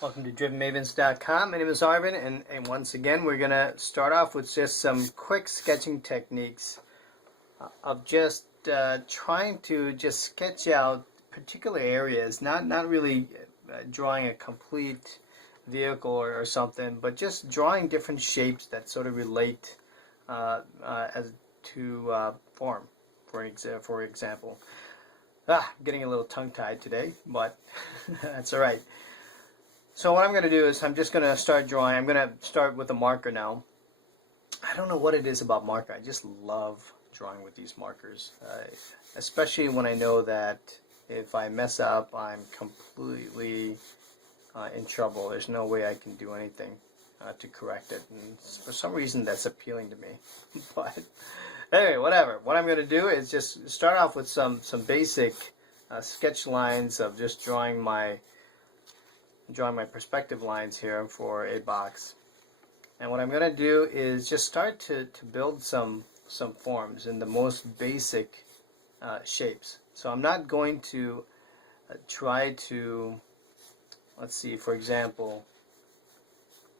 Welcome to drivenmavens.com. My name is Arvin, and once again we're going to start off with just some quick sketching techniques of just trying to just sketch out particular areas, not really drawing a complete vehicle or something, but just drawing different shapes that sort of relate as to form, for example. I'm getting a little tongue-tied today, but that's all right. So what I'm going to do is I'm just going to start drawing. I'm going to start with a marker now. I don't know what it is about marker. I just love drawing with these markers, especially when I know that if I mess up, I'm completely in trouble. There's no way I can do anything to correct it. And for some reason, that's appealing to me. But anyway, whatever. What I'm going to do is just start off with some basic sketch lines of just drawing my perspective lines here for a box. And what I'm going to do is just start to build some forms in the most basic shapes. So I'm not going to try to, let's see, for example,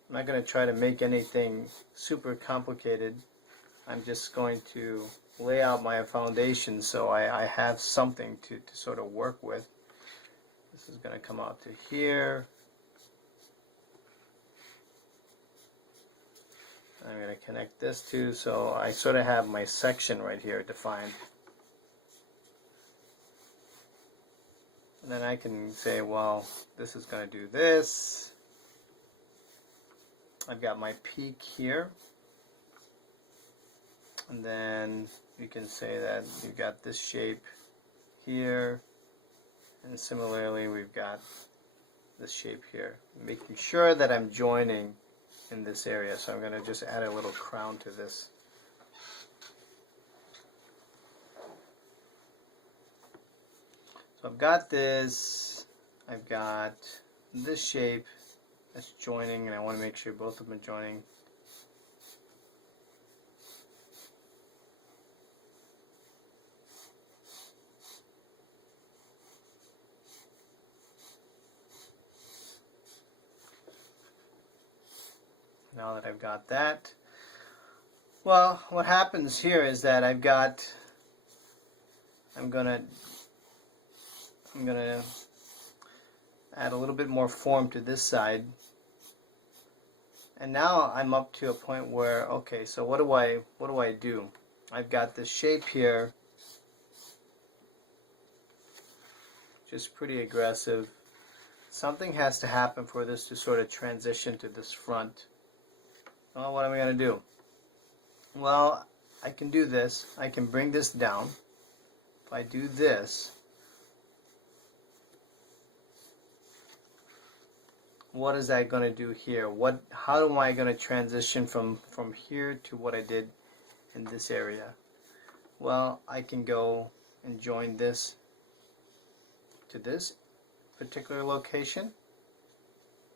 I'm not going to try to make anything super complicated. I'm just going to lay out my foundation so I have something to sort of work with. This is going to come out to here. I'm going to connect this too, so I sort of have my section right here defined. And then I can say, well, this is going to do this. I've got my peak here. And then you can say that you've got this shape here. And similarly, we've got this shape here. Making sure that I'm joining in this area, so I'm going to just add a little crown to this. So I've got this, I've got this shape that's joining, and I want to make sure both of them are joining. Now that I've got that, well, what happens here is that I'm gonna add a little bit more form to this side, and now I'm up to a point where, okay, so what do I do? I've got this shape here, just pretty aggressive. Something has to happen for this to sort of transition to this front. Well, what am I going to do? Well, I can do this. I can bring this down. If I do this, what is that going to do here? How am I going to transition from here to what I did in this area? Well, I can go and join this to this particular location,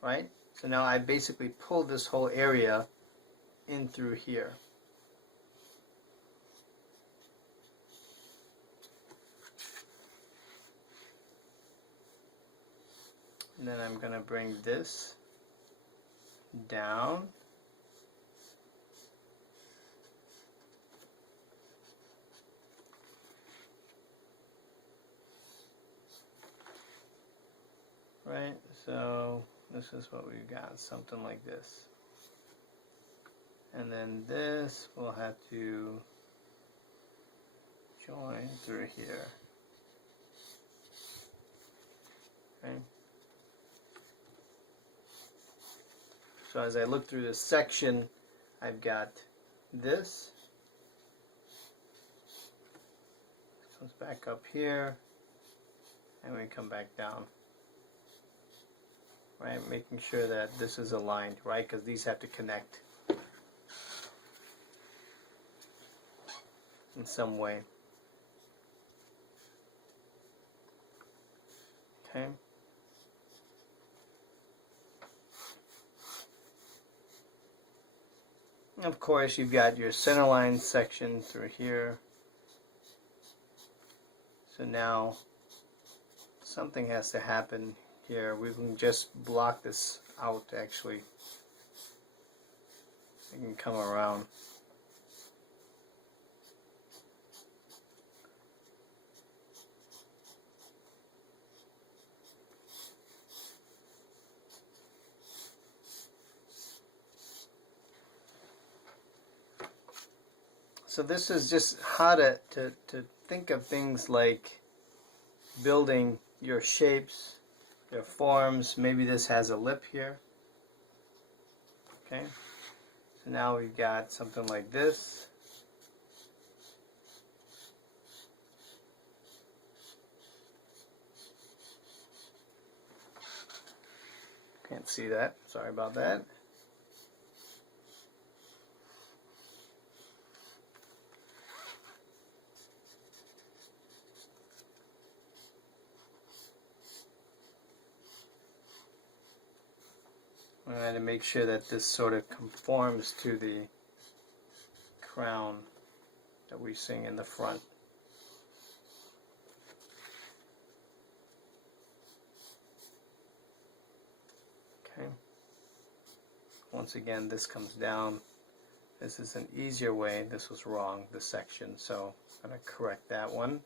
right? So now I basically pull this whole area in through here. And then I'm going to bring this down. Right, so this is what we've got, something like this. And then this will have to join through here. Okay. So as I look through this section, I've got this. This comes back up here, and we come back down. Right, making sure that this is aligned, right? Because these have to connect in some way. Okay. Of course, you've got your centerline section through here. So now something has to happen here, we can just block this out actually. It can come around. So this is just how to think of things like building your shapes, your forms. Maybe this has a lip here. Okay, so now we've got something like this. Can't see that, sorry about that. I'm going to make sure that this sort of conforms to the crown that we sing in the front. Okay. Once again, this comes down. This is an easier way. This was wrong, this section, so I'm going to correct that one.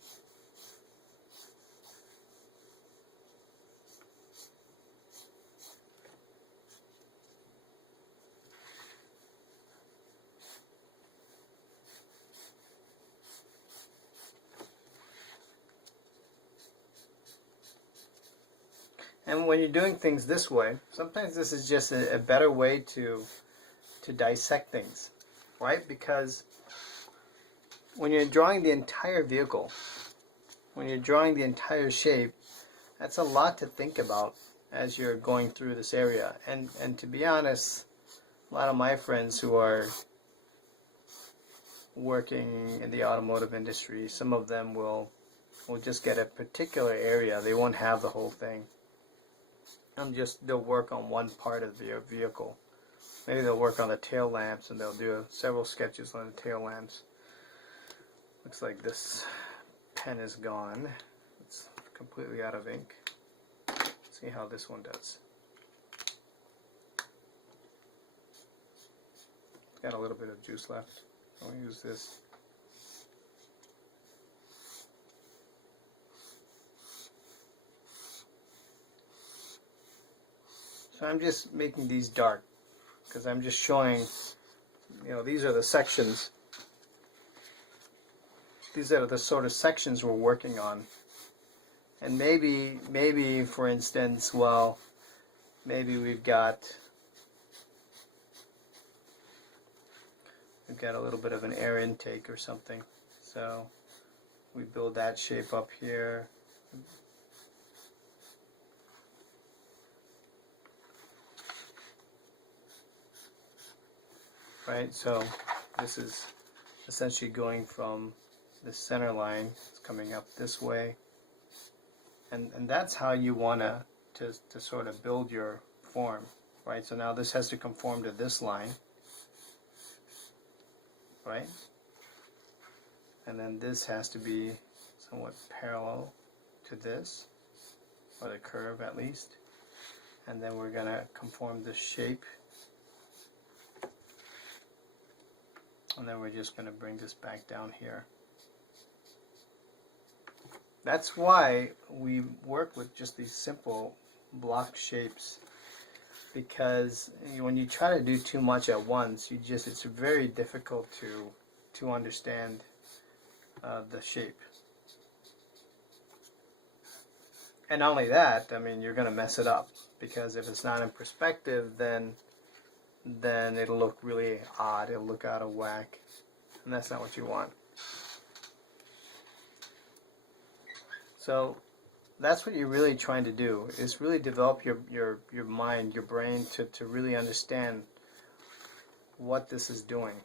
And when you're doing things this way, sometimes this is just a better way to dissect things, right? Because when you're drawing the entire vehicle, when you're drawing the entire shape, that's a lot to think about as you're going through this area. And to be honest, a lot of my friends who are working in the automotive industry, some of them will just get a particular area. They won't have the whole thing. And they'll work on one part of the vehicle. Maybe they'll work on the tail lamps and they'll do several sketches on the tail lamps. Looks like this pen is gone. It's completely out of ink. Let's see how this one does. It's got a little bit of juice left. I'll use this. So I'm just making these dark because I'm just showing, these are the sections. These are the sort of sections we're working on. And maybe for instance, maybe we've got a little bit of an air intake or something. So we build that shape up here. Right, so this is essentially going from the center line, it's coming up this way, and that's how you want to sort of build your form, right? So now this has to conform to this line, right? And then this has to be somewhat parallel to this, or the curve at least, and then we're going to conform the shape. And then we're just going to bring this back down here. That's why we work with just these simple block shapes, because when you try to do too much at once, it's very difficult to understand the shape. And not only that, I mean, you're going to mess it up, because if it's not in perspective, then it'll look really odd, it'll look out of whack, and that's not what you want. So that's what you're really trying to do, is really develop your mind, your brain, to really understand what this is doing.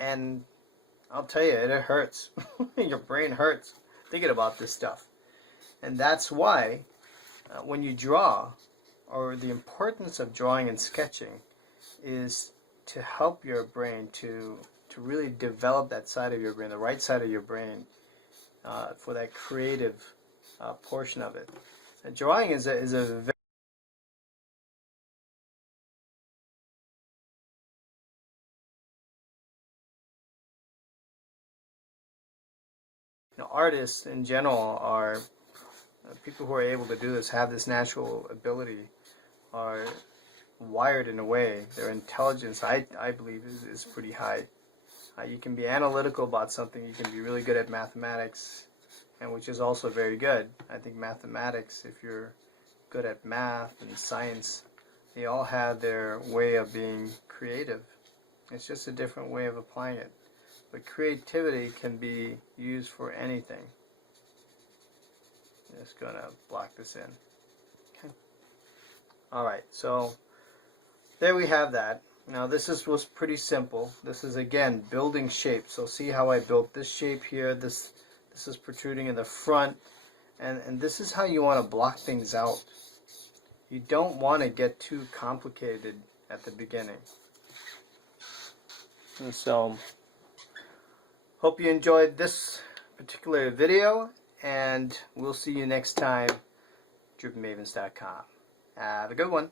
And I'll tell you, it hurts. Your brain hurts thinking about this stuff. And that's why when you draw, or the importance of drawing and sketching, is to help your brain to really develop that side of your brain, the right side of your brain, for that creative portion of it. Drawing is a very artists in general are people who are able to do this, have this natural ability, are wired in a way. Their intelligence, I believe, is pretty high. You can be analytical about something. You can be really good at mathematics, and which is also very good. I think mathematics, if you're good at math and science, they all have their way of being creative. It's just a different way of applying it. But creativity can be used for anything. I'm just going to block this in. Okay. Alright, so there we have that. Now this was pretty simple. This is again building shapes. So see how I built this shape here. This is protruding in the front. And this is how you want to block things out. You don't want to get too complicated at the beginning. And so hope you enjoyed this particular video, and we'll see you next time, DrivenMavens.com. Have a good one.